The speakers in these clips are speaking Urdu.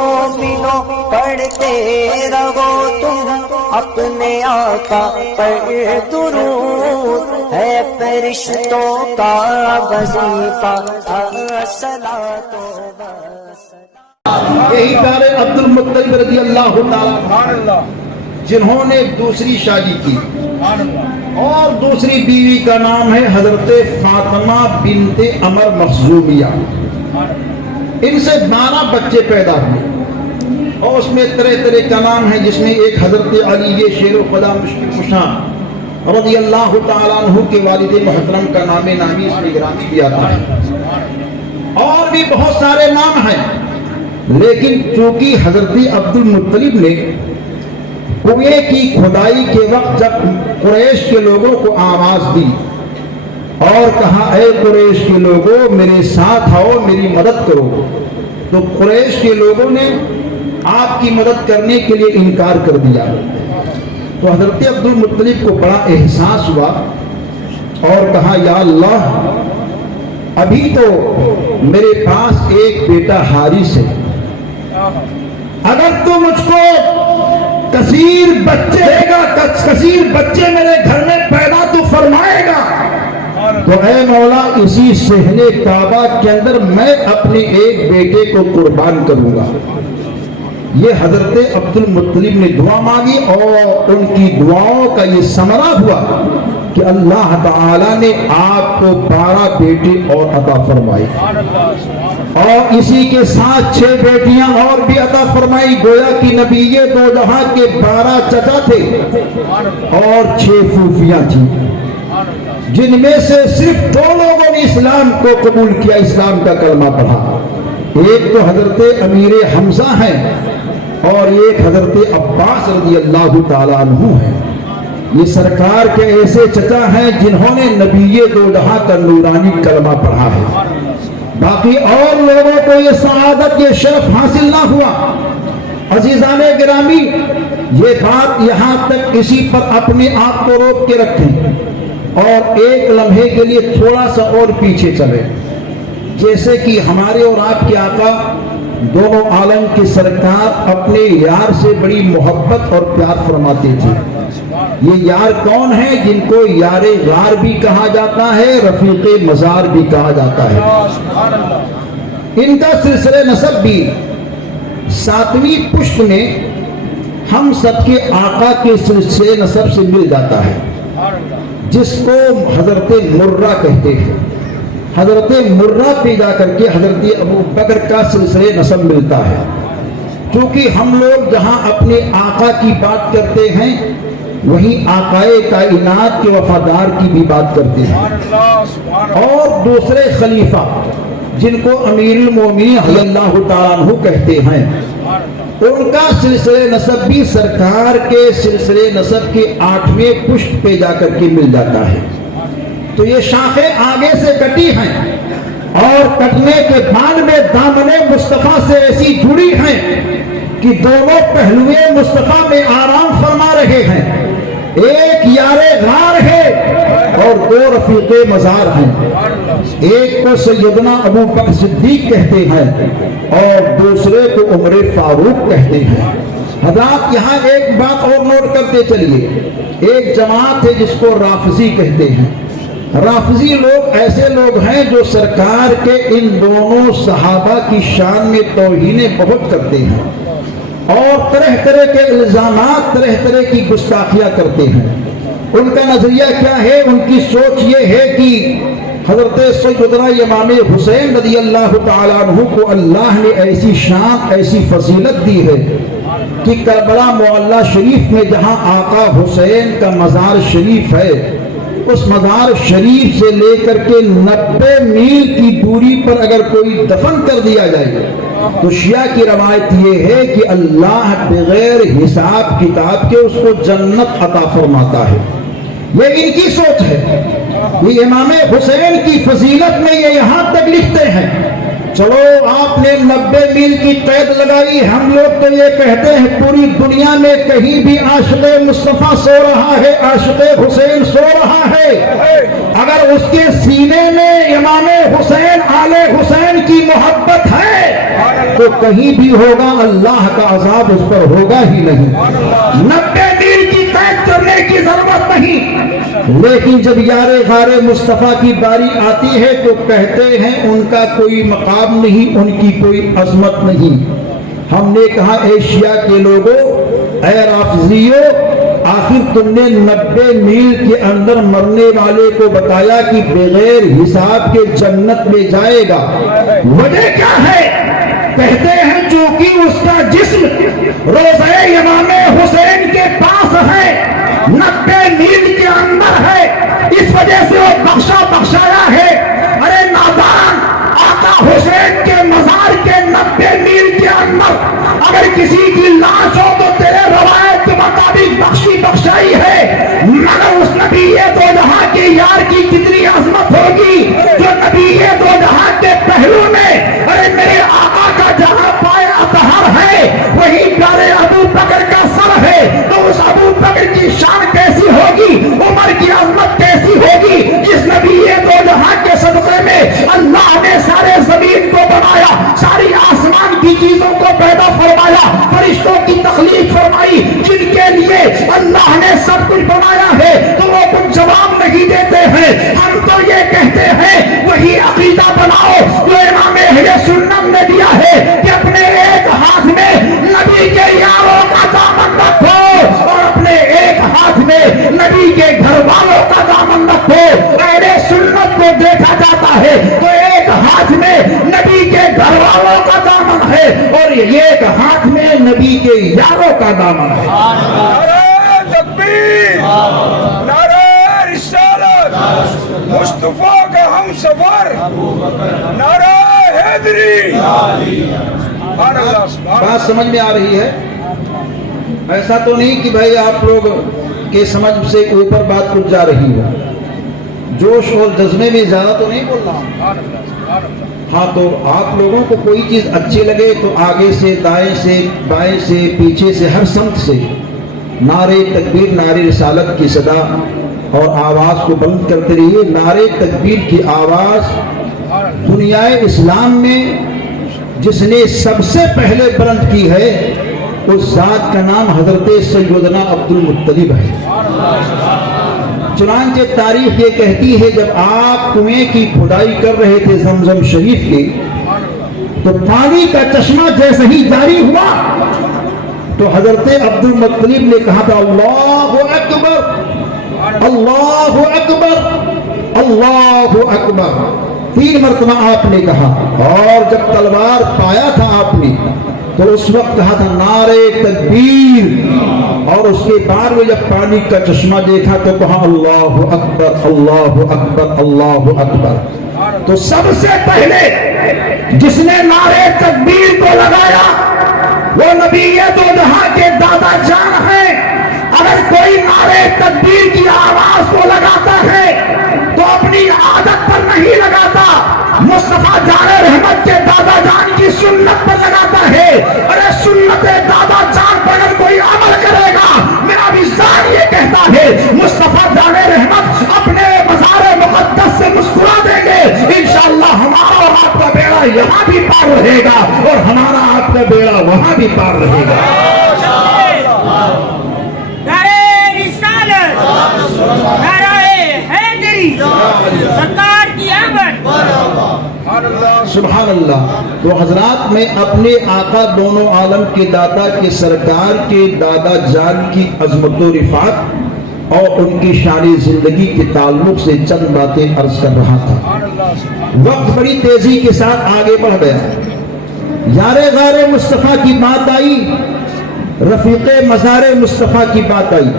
مومنوں پڑھتے رہو تم اپنے آقا پر درود، ہے فرشتوں کا وظیفہ الصلاۃ والسلام۔ یہی پیارے عبد المطلب رضی اللہ تعالی جنہوں نے دوسری شادی کی اور دوسری بیوی کا نام ہے حضرت فاطمہ بنت عمر مخزومیہ، ان سے 12 بچے پیدا ہوئے اور اس میں طرح طرح کا نام ہے، جس میں ایک حضرت علی شیر و خدا مشکل کشاں رضی اللہ تعالیٰ عنہ کے والد محترم کا نام نامی اس میں گرامی بھی آتا ہے، اور بھی بہت سارے نام ہیں۔ لیکن چونکہ حضرت عبد المطلب نے کنویں کی کھدائی کے وقت جب قریش کے لوگوں کو آواز دی اور کہا اے قریش کے لوگوں میرے ساتھ آؤ میری مدد کرو، تو قریش کے لوگوں نے آپ کی مدد کرنے کے لیے انکار کر دیا، تو حضرت عبد المطلب کو بڑا احساس ہوا اور کہا یا اللہ ابھی تو میرے پاس ایک بیٹا حارث ہے، اگر تو مجھ کو کثیر بچے دے گا، کثیر بچے میرے گھر میں پیدا تو فرمائے گا، تو اے مولا اسی صحن کعبہ کے اندر میں اپنے ایک بیٹے کو قربان کروں گا۔ یہ حضرت عبد المطلب نے دعا مانگی اور ان کی دعاؤں کا یہ ثمرہ ہوا کہ اللہ تعالیٰ نے آپ کو 12 بیٹے اور عطا فرمائے، اور اسی کے ساتھ 6 بیٹیاں اور بھی عطا فرمائی، گویا کہ نبی دو جہاں کے 12 چچا تھے اور 6 پھوپھیاں تھیں، جن میں سے صرف 2 لوگوں نے اسلام کو قبول کیا، اسلام کا کلمہ پڑھا، ایک تو حضرت امیر حمزہ ہیں اور ایک حضرت عباس رضی اللہ تعالیٰ عنہ ہیں۔ یہ سرکار کے ایسے چچا ہیں جنہوں نے نبی دو جہاں کا نورانی کلمہ پڑھا ہے، باقی اور لوگوں کو یہ سعادت یہ شرف حاصل نہ ہوا۔ عزیزان گرامی یہ بات یہاں تک اسی پر اپنے آپ کو روک کے رکھیں اور ایک لمحے کے لیے تھوڑا سا اور پیچھے چلیں۔ جیسے کہ ہمارے اور آپ کے آقا دونوں عالم کے سرکار اپنے یار سے بڑی محبت اور پیار فرماتے تھے۔ یہ یار کون ہیں؟ جن کو یار غار بھی کہا جاتا ہے، رفیق مزار بھی کہا جاتا ہے۔ ان کا سلسلہ نسب بھی 7ویں پشت میں ہم سب کے آقا کے سلسلہ نسب سے مل جاتا ہے، جس کو حضرت مرہ کہتے ہیں۔ حضرت مرہ پہ جا کر کے حضرت ابو بکر کا سلسلہ نسب ملتا ہے۔ چونکہ ہم لوگ جہاں اپنے آقا کی بات کرتے ہیں وہیں آقائے کائنات کے وفادار کی بھی بات کرتے ہیں، اور دوسرے خلیفہ جن کو امیر المومنین رضی اللہ تعالیٰ عنہ کہتے ہیں، ان کا سلسلہ نسب بھی سرکار کے سلسلہ نسب کے 8ویں پشت پہ جا کر کے مل جاتا ہے۔ تو یہ شاخیں آگے سے کٹی ہیں اور کٹنے کے بعد میں دامن مصطفیٰ سے ایسی جڑی ہیں کہ دونوں پہلوئے مصطفیٰ میں آرام فرما رہے ہیں، ایک یار غار ہے اور 2 رفیق مزار ہیں، ایک کو سیدنا ابو بکر صدیق کہتے ہیں اور دوسرے کو عمر فاروق کہتے ہیں۔ حضرات یہاں ایک بات اور نوٹ کرتے چلیے، ایک جماعت ہے جس کو رافضی کہتے ہیں۔ رافضی لوگ ایسے لوگ ہیں جو سرکار کے ان دونوں صحابہ کی شان میں توہین بہت کرتے ہیں اور طرح طرح کے الزامات، طرح طرح کی گستاخیاں کرتے ہیں۔ ان کا نظریہ کیا ہے؟ ان کی سوچ یہ ہے کہ حضرت سیدنا امام حسین رضی اللہ تعالیٰ عنہ کو اللہ نے ایسی شان ایسی فضیلت دی ہے کہ کربلا معلی شریف میں جہاں آقا حسین کا مزار شریف ہے، اس مزار شریف سے لے کر کے 90 میل کی دوری پر اگر کوئی دفن کر دیا جائے تو شیعہ کی روایت یہ ہے کہ اللہ بغیر حساب کتاب کے اس کو جنت عطا فرماتا ہے۔ یہ ان کی سوچ ہے۔ یہ امام حسین کی فضیلت میں یہ یہاں تک لکھتے ہیں چلو آپ نے 90 میل کی قید لگائی، ہم لوگ تو یہ کہتے ہیں پوری دنیا میں کہیں بھی عاشق مصطفیٰ سو رہا ہے، عاشق حسین سو رہا ہے، اگر اس کے سینے میں امام حسین آل حسین کی محبت ہے تو کہیں بھی ہوگا، اللہ کا عذاب اس پر ہوگا ہی نہیں۔ 90 میل کی قید کرنے کی ضرورت نہیں، لیکن جب یار غار مصطفیٰ کی باری آتی ہے تو کہتے ہیں ان کا کوئی مقام نہیں، ان کی کوئی عظمت نہیں۔ ہم نے کہا ایشیا کے لوگوں، اے رافضیو، آخر تم نے 90 میل کے اندر مرنے والے کو بتایا کہ بغیر حساب کے جنت میں جائے گا، وجہ کیا ہے؟ کہتے ہیں چونکہ اس کا جسم روضہ امام حسین کے پاس ہے، 90 میل کے اندر ہے، اس وجہ سے وہ بخشایا ہے۔ ارے نادان، آقا حسین کے مزار کے 90 میل کے اندر اگر کسی کی لاش ہو تو تیرے روایت کے مطابق بخشائی ہے، مگر اس نبی دو جہاں کے یار کی کتنی عظمت ہوگی جو نبی دو جہاں کے پہلو میں، ارے میرے آقا کا جہاں پائے اطہر ہے وہی پیارے ابو بکر کا سر ہے، تو اس ابو بکر کی شان کیسی ہوگی، عمر کی عظمت کیسی ہوگی، جس نبی دو جہاں کے صدقے میں اللہ نے سارے زمین کو بنایا، ساری آسمان کی چیزوں کو پیدا فرمایا، فرشتوں کی تخلیق فرمائی، جن کے لیے اللہ نے سب کچھ بنایا ہے، تو وہ کچھ جواب نہیں دیتے ہیں۔ ہم تو یہ کہتے ہیں وہی عقیدہ بناؤ جو امام اہل سنت نے دیا ہے کہ اپنے ایک ہاتھ میں نبی کے یاروں کا دامن رکھو اور اپنے ایک ہاتھ میں نبی کے گھر والوں کا دامن رکھو۔ اہل سنت کو دیکھا جاتا ہے تو ایک ہاتھ میں نبی کے گھر والوں کا دامن ہے اور ایک ہاتھ میں نبی کے یاروں کا دامن ہے۔ نعرہ تکبیر، نعرہ رسالت، مصطفیٰ کا ہم سفر، نعرہ حیدری۔ بات سمجھ میں آ رہی ہے؟ ایسا تو نہیں کہ بھائی آپ لوگ کے سمجھ سے اوپر بات کچھ جا رہی ہو، جوش اور جذبے میں زیادہ تو نہیں بول رہا۔ ہاں تو آپ لوگوں کو کوئی چیز اچھی لگے تو آگے سے، دائیں سے، بائیں سے، پیچھے سے، ہر سمت سے نعرہ تکبیر، نعرہ رسالت کی صدا اور آواز کو بلند کرتے رہیے۔ نعرہ تکبیر کی آواز دنیا اسلام میں جس نے سب سے پہلے بلند کی ہے اس ذات کا نام حضرت سیدنا عبد المطلب ہے۔ چنانچہ تاریخ یہ کہتی ہے جب آپ کنویں کی کھدائی کر رہے تھے زمزم شریف کی تو پانی کا چشمہ جیسے ہی جاری ہوا تو حضرت عبد المطلب نے کہا تھا اللہ اکبر، اللہ اکبر، اللہ اکبر، 3 مرتبہ آپ نے کہا، اور جب تلوار پایا تھا آپ نے تو اس وقت کہا تھا نعرہ تکبیر، اور اس کے بعد میں جب پانی کا چشمہ دیکھا تو کہا اللہ اکبر، اللہ اکبر، اللہ اکبر۔ تو سب سے پہلے جس نے نعرہ تکبیر کو لگایا وہ نبی دو جہاں کے دادا جان ہیں۔ اگر کوئی نعرہ تکبیر کی آواز کو لگاتا ہے تو اپنی عادت پر نہیں لگاتا، مصطفیٰ جان رحمت کے دادا جان کی سنت پر لگاتا ہے۔ ارے سنت دادا جان پر اگر کوئی عمل کرے گا، میرا بھی ذات یہ کہتا ہے مصطفیٰ جان رحمت اپنے مزار مقدس سے مسکرا دیں گے، انشاءاللہ ہمارا اور آپ کا بیڑا یہاں بھی پار رہے گا اور ہمارا آپ کا بیڑا وہاں بھی پار رہے گا۔ سرکار کی آمد، سبحان اللہ۔ تو حضرات میں اپنے آقا دونوں عالم کے دادا کے سرکار کے دادا جان کی عظمت و رفعت اور ان کی شان زندگی کے تعلق سے چند باتیں عرض کر رہا تھا۔ وقت بڑی تیزی کے ساتھ آگے بڑھ گیا، یار غار مصطفیٰ کی بات آئی، رفیق مزار مصطفیٰ کی بات آئی،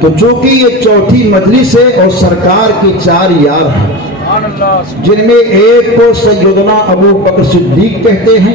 تو چونکہ یہ چوتھی مجلس ہے اور سرکار کے 4 یار ہیں جن میں ایک کو سیدنا ابو بکر صدیق کہتے ہیں،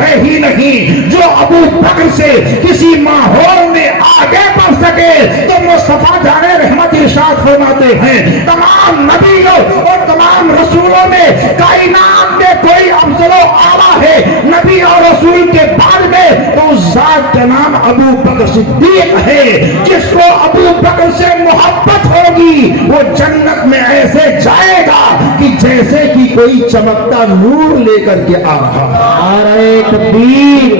ہے ہی نہیں جو ابو بکر سے کسی ماحول میں آگے بڑھ سکے. تو مصطفیٰ جان رحمت ارشاد فرماتے ہیں تمام نبیوں اور تمام رسولوں میں کائنات میں کوئی افضل و اعلیٰ ہے نبی اور رسول کے بعد میں تو اس ذات کا نام ابو بکر صدیق ہے. جس کو ابو بکر سے محبت ہوگی وہ جنت میں ایسے جائے گا کہ جیسے کہ کوئی چمکتا نور لے کر کے آ رہا. نعرہ تکبیر،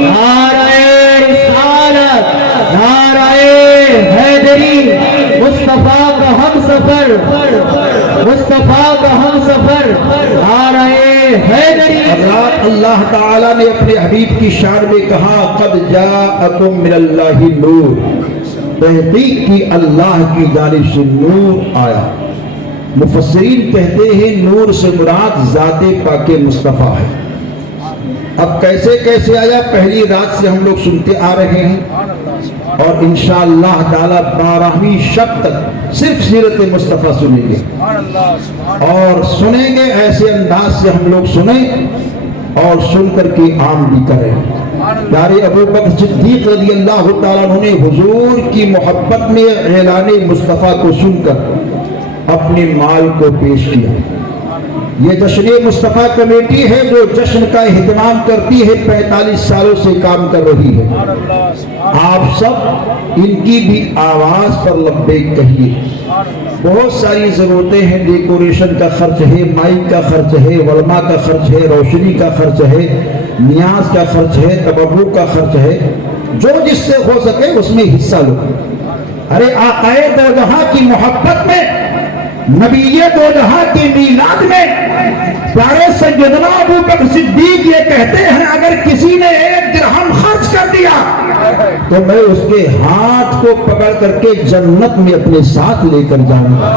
نعرہ رسالت، نعرہ حیدری، مصطفیٰ کا ہم سفر، مصطفیٰ کا ہم سفر، نعرہ حیدری. حضرات اللہ تعالیٰ نے اپنے حبیب کی شان میں کہا قد جاءکم من اللہ نور، تحقیق کی اللہ کی جانب سے نور آیا. مفسرین کہتے ہیں نور سے مراد ذات پاک مصطفیٰ ہے. اب کیسے کیسے آیا پہلی رات سے ہم لوگ سنتے آ رہے ہیں اور انشاءاللہ تعالیٰ 12ویں شب تک صرف سیرت مصطفیٰ سنیں گے اور سنیں گے ایسے انداز سے ہم لوگ سنیں اور سن کر کے عام بھی کریں. پیارے ابو بکر صدیق رضی اللہ تعالیٰ عنہ نے حضور کی محبت میں اعلان مصطفیٰ کو سن کر اپنے مال کو پیش کیا. یہ جشن مصطفیٰ کمیٹی ہے جو جشن کا اہتمام کرتی ہے، 45 سالوں سے کام کر رہی ہے. آپ سب ان کی بھی آواز پر لبیک کہیے. بہت ساری ضرورتیں ہیں، ڈیکوریشن کا خرچ ہے، مائک کا خرچ ہے، علماء کا خرچ ہے، روشنی کا خرچ ہے، نیاز کا خرچ ہے، تبرک کا خرچ ہے. جو جس سے ہو سکے اس میں حصہ لو. ارے آقائے دو جہاں کی محبت میں، نبی دو جہاں کی میلاد میں پیارے سیدنا ابو بکر صدیق یہ کہتے ہیں اگر کسی نے 1 درہم خرچ کر دیا تو میں اس کے ہاتھ کو پکڑ کر کے جنت میں اپنے ساتھ لے کر جاؤں گا.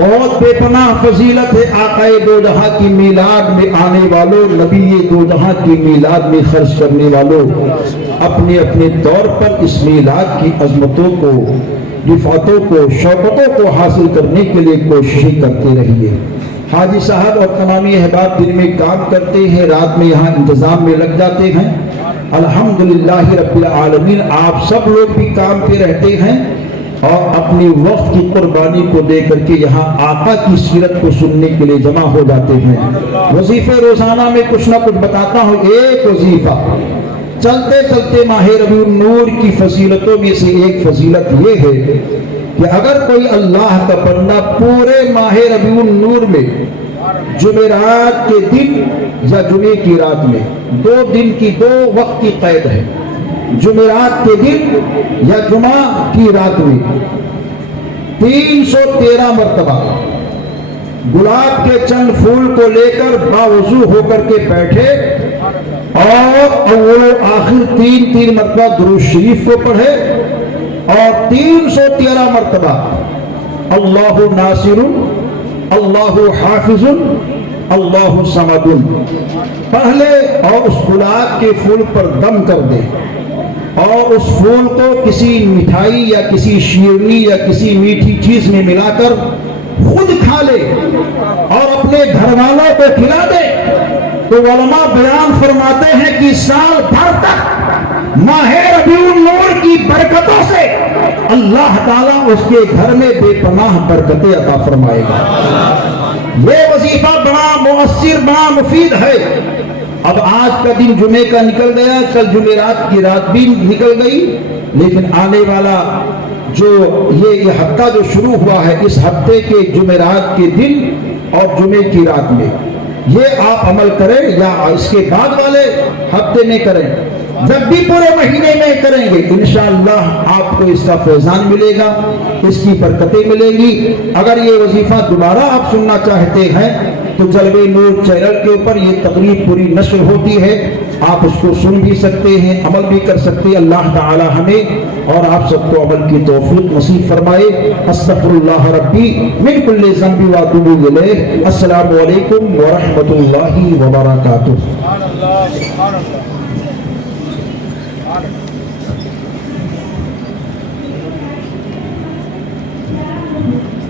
بہت بے پناہ فضیلت ہے آقائے دو جہاں کی میلاد میں آنے والوں، نبی دو جہاں کی میلاد میں خرچ کرنے والوں. اپنے اپنے طور پر اس میلاد کی عظمتوں کو، رفعتوں کو، شوکتوں کو حاصل کرنے کے لیے کوششیں کرتے رہیے. حاجی صاحب اور تمامی احباب دن میں کام کرتے ہیں، رات میں یہاں انتظام میں لگ جاتے ہیں. الحمدللہ رب العالمین آپ سب لوگ بھی کام پہ رہتے ہیں اور اپنی وقت کی قربانی کو دے کر کے یہاں آقا کی سیرت کو سننے کے لیے جمع ہو جاتے ہیں. وظیفے روزانہ میں کچھ نہ کچھ بتاتا ہوں. ایک وظیفہ چلتے چلتے ماہ ربیع النور کی فضیلتوں میں سے ایک فضیلت یہ ہے کہ اگر کوئی اللہ کا بندہ پورے ماہ ربیع النور میں جمعرات کے دن یا جمعے کی رات میں 2 دن کی 2 وقت کی قید ہے، جمعرات کے دن یا جمعہ کی رات میں 313 مرتبہ گلاب کے چند پھول کو لے کر باوضو ہو کر کے بیٹھے اور اول و آخر 3 مرتبہ درود شریف کو پڑھے اور 313 مرتبہ اللہ ناصر، اللہ حافظ، اللہ صمد پڑھ لے اور اس گلاب کے پھول پر دم کر دے اور اس پھول کو کسی مٹھائی یا کسی شیرنی یا کسی میٹھی چیز میں ملا کر خود کھا لے اور اپنے گھر والوں کو کھلا دے. تو علماء بیان فرماتے ہیں کہ سال بھر تک ماہ ربیع النور کی برکتوں سے اللہ تعالیٰ اس کے گھر میں بے پناہ برکتیں عطا فرمائے گا. یہ وظیفہ بڑا مؤثر، بڑا مفید ہے. اب آج کا دن جمعے کا نکل گیا، کل جمعرات کی رات بھی نکل گئی، لیکن آنے والا جو یہ ہفتہ جو شروع ہوا ہے اس ہفتے کے جمعرات کے دن اور جمعے کی رات میں یہ آپ عمل کریں یا اس کے بعد والے ہفتے میں کریں، جب بھی پورے مہینے میں کریں گے انشاءاللہ آپ کو اس کا فیضان ملے گا، اس کی برکتیں ملیں گی. اگر یہ وظیفہ دوبارہ آپ سننا چاہتے ہیں تو جلوہ نور چینل کے اوپر یہ تقریب پوری نشر ہوتی ہے، آپ اس کو سن بھی سکتے ہیں، عمل بھی کر سکتے ہیں. اللہ تعالی ہمیں اور آپ سب کو عمل کی توفیق نصیب فرمائے. استغفر اللہ ربی من کل ذنب واتوب الیہ. السلام علیکم ورحمۃ اللہ وبرکاتہ.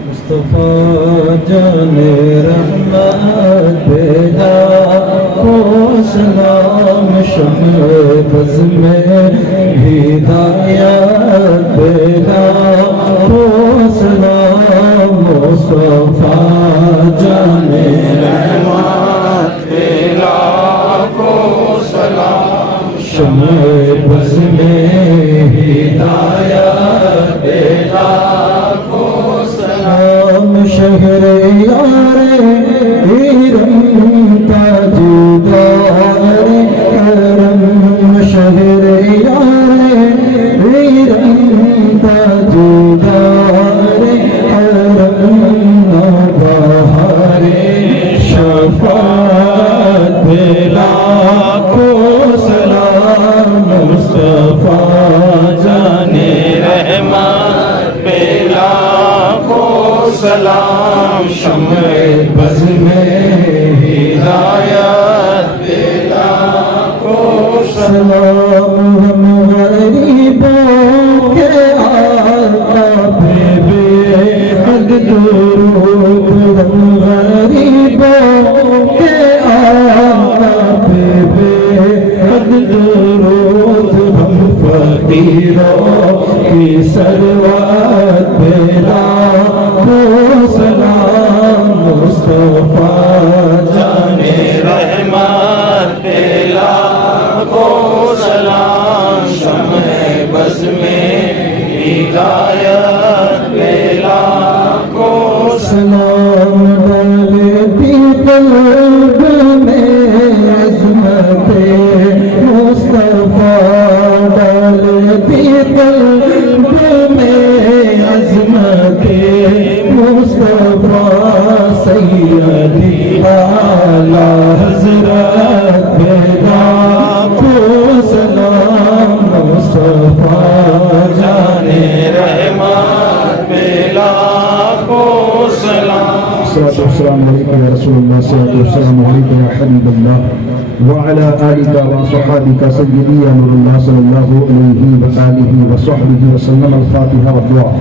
مصطفیٰ جان رحمت بھیجا کو سلام شمع بز میں ہدایت دینا تو سلام مصطفیٰ جانے رحمت دینا کو سلام شمع بز میں ہدایت دینا کو سلام شہر یار ایرم تاجدار کرم شہر یار ایرم تاجدار کرم بہار شفاعت دینا کو سلام مصطفیٰ جانے رحمت بیلا کو سلام شمع بز میں ہدایت بیلا کو سلام ہم غریبوں کے آقا پہ بے حد درود ہم غریبوں کے آقا پہ بے حد درود ہم فقیروں کی ثروت بیلا کو سلام مصطفیٰ جانے رحمت بیلا کو سلام شمع بز میں ہدایت بیلا کو سلام ڈالتی قلب میں عظمت مصطفیٰ ڈالتی قلب میں عظمت مصطفیٰ سیدی اعلیٰ حضرت بیلا کو سلام مصطفیٰ جانے رحمت بیلا کو سلام الصلاة والسلام عليك يا رسول الله الصلاة والسلام عليك يا حبيب الله وعلى آلك وصحابك سيدي يا نور الله صلى الله عليه وآله وصحبه وسلم الفاتحة والدعاء